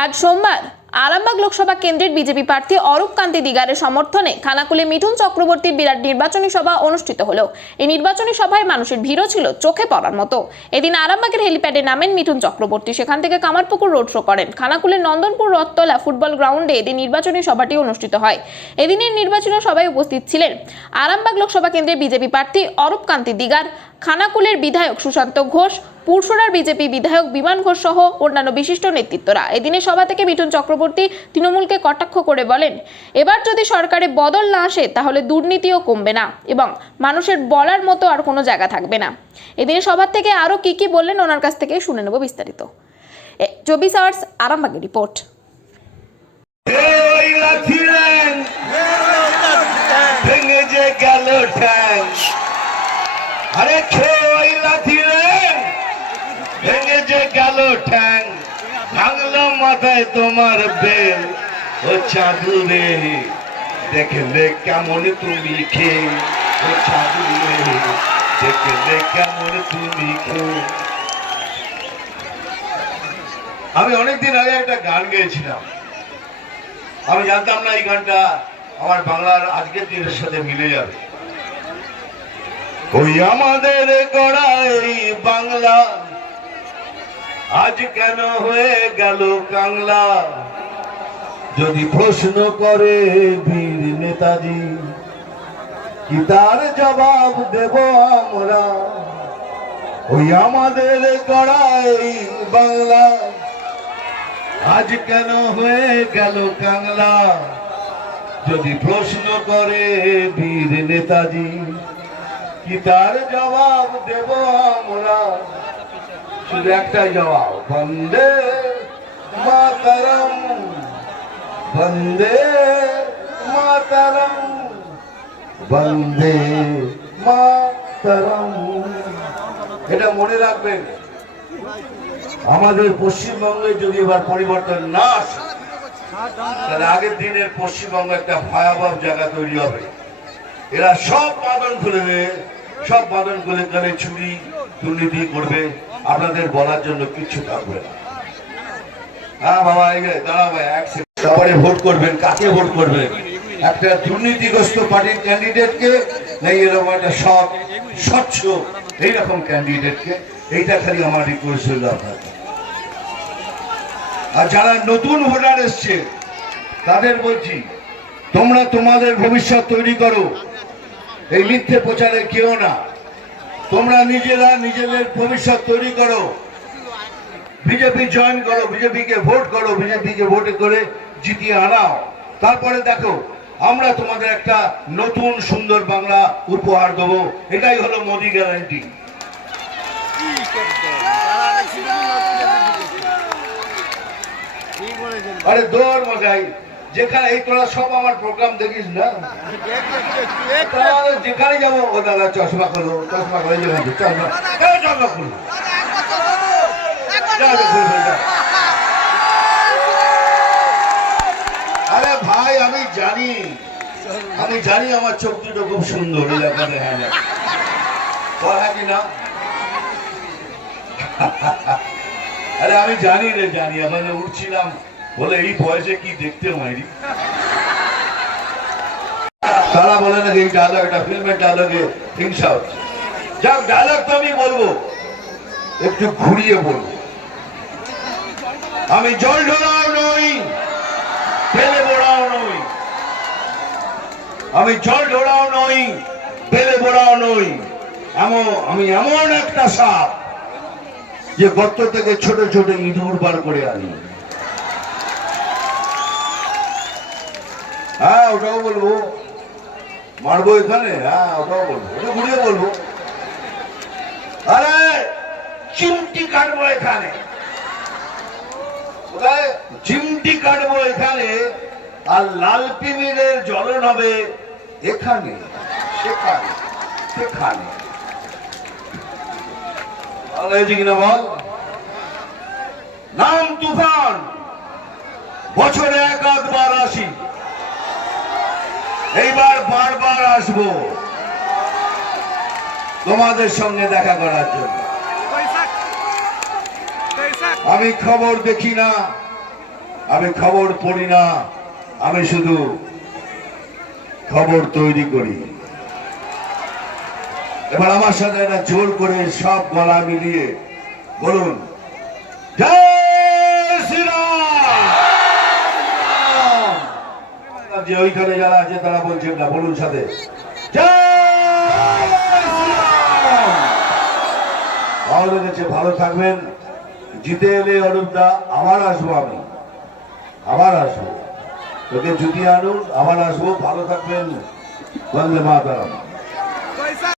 আজ সোমবার আরামবাগ লোকসভা কেন্দ্রের বিজেপি প্রার্থী অরূপ কান্তি দিগারের সমর্থনে খানাকুলে মিঠুন চক্রবর্তীর বিরাট নির্বাচনী সভা অনুষ্ঠিত হলো। এই নির্বাচনী সভায় মানুষের ভিড়ও ছিল চোখে পড়ার মতো। এদিন আরামবাগের হেলিপ্যাডে নামেন মিঠুন চক্রবর্তী, সেখান থেকে কামারপুকুর রোড শো করেন। খানাকুলের নন্দনপুর রথতলা ফুটবল গ্রাউন্ডে এদিন নির্বাচনী সভাটি অনুষ্ঠিত হয়। এদিনের নির্বাচনী সভায় উপস্থিত ছিলেন আরামবাগ লোকসভা কেন্দ্রের বিজেপি প্রার্থী অরূপ কান্তি দিগার, খানাকুলের বিধায়ক সুশান্ত ঘোষ, পুরসুরার বিজেপি বিধায়ক বিমান ঘোষ সহ অন্যান্য বিশিষ্ট নেতৃত্বরা। এদিনের সভা থেকে মিঠুন চক্রবর্তী তৃণমূলকে কটাক্ষ করে বলেন, এবার যদি সরকারে বদল না আসে তাহলে দুর্নীতিও কমবে না এবং মানুষের বলার মতো আর কোনো জায়গা থাকবে না। এদিনের সভা থেকে আরও কি বললেন ওনার কাছ থেকে শুনে নেব বিস্তারিত। 24 আওয়ার্স আরামবাগের রিপোর্ট। মাথায় তোমার বেল ও চাঁদুরে দেখলে কেমন তুমি খেয়ে, ও চাঁদুরে দেখলে কেমন তুমি খেয়ে। আমি অনেকদিন আগে একটা গান গেয়েছিলাম। আমি জানতাম না এই গানটা আমার বাংলার আজকের দিনের সাথে মিলে যাবে। ওই আমাদের গড়া এই বাংলা আজ কেন হয়ে গেল কাংলা, যদি প্রশ্ন করে বীর নেতাজি কি তার জবাব দেব আমরা। ওই আমাদের গড়াই বাংলা আজ কেন হয়ে গেল কাংলা, যদি প্রশ্ন করে বীর নেতাজি কি তার জবাব দেব আমরা। শুধু একটাই জবাব, বন্দে মাতরম, বন্দে মাতরম, বন্দে মাতরম। এটা মনে রাখবেন, আমাদের পশ্চিমবঙ্গে যদি এবার পরিবর্তন না আসে তাহলে আগের দিনের পশ্চিমবঙ্গ একটা ভয়াবহ জায়গা তৈরি হবে। এরা সব বাঁধন খুলে দেবে, সব বাঁধন খুলে গেলে চুরি দুর্নীতি করবে, আপনাদের বলার জন্য কিছু থাকবে না। হ্যাঁ বাবা, দাঁড়া ভাই, তারপরে ভোট করবেন, কাকে ভোট করবেন? একটা দুর্নীতিগ্রস্ত পার্টির ক্যান্ডিডেটকে, নেই এরকম একটা সৎ স্বচ্ছ এইরকম ক্যান্ডিডেটকে। এইটা খালি আমার রিকোয়েস্ট হইল আপনাকে। আর যারা নতুন ভোটার এসছে তাদের বলছি, তোমরা তোমাদের ভবিষ্যৎ তৈরি করো, এই মিথ্যে প্রচারে কেউ না। তোমরা নিজেরা নিজেদের ভবিষ্যৎ তৈরি করো, বিজেপি জয়েন করো, বিজেপিকে ভোট করো, বিজেপিকে ভোটে করে জিতিয়ে আনাও। তারপরে দেখো আমরা তোমাদের একটা নতুন সুন্দর বাংলা উপহার দেবো। এটাই হলো মোদি গ্যারান্টি। আরে দৌড় মজাই, যেখানে এই তোরা সব আমার প্রোগ্রাম দেখিস না, যেখানে যাবো ও দাদা চশমা করলো, চশমা করে চশমা করলো। আরে ভাই, আমি জানি আমার চোখ দুটো খুব সুন্দর এলাকাতে। হ্যাঁ কি না? আরে আমি জানি রে, জানি। মানে উঠছিলাম বলে এই বয়সে কি দেখতে হয়নি। তারা বলে না এই ডায়লগ, একটা ফিল্মের ডায়লগে হিংসা হচ্ছে। যাক, ডায়লগ তো আমি বলবো, একটু ঘুরিয়ে বলবো। আমি জল ঢোড়াও নই, বেলে বোড়াও নই। আমি জল ঢোড়াও নই, বেলে বোড়াও নই। আমি এমন একটা সাপ যে গর্ত থেকে ছোট ছোট ইঁদুর বার করে আনি। হ্যাঁ, ওটাও বলবো। মারবো এখানে? হ্যাঁ, ওটাও বলবো, ওটা ঘুরিয়ে বলবো। আরে চিমটি কাটবো এখানে, চিমটি কাটবো এখানে, আর লাল পিমিরের জ্বলন হবে এখানে, সেখানে, সেখানে। কিনা বল? নাম তুফান, বছরে এক আধবার আসি, এইবার বারবার আসবো তোমাদের সঙ্গে দেখা করার জন্য। আমি খবর দেখি না, আমি খবর পড়ি না, আমি শুধু খবর তৈরি করি। এবার আমার সাথে একটা জোর করে সব গলা মিলিয়ে বলুন, জয় শ্রীরাম। যে ওইখানে যারা আছে তারা বলছেন না, বলুন সাথে, জয় শ্রীরাম। ভালো লেগেছে, ভালো থাকবেন। জিতে এলে অরূপদা আবার আসবো, আমি আবার আসবো, তোকে জুটি আনুন, আবার আসবো। ভালো থাকবেন। বন্দে মাতরম।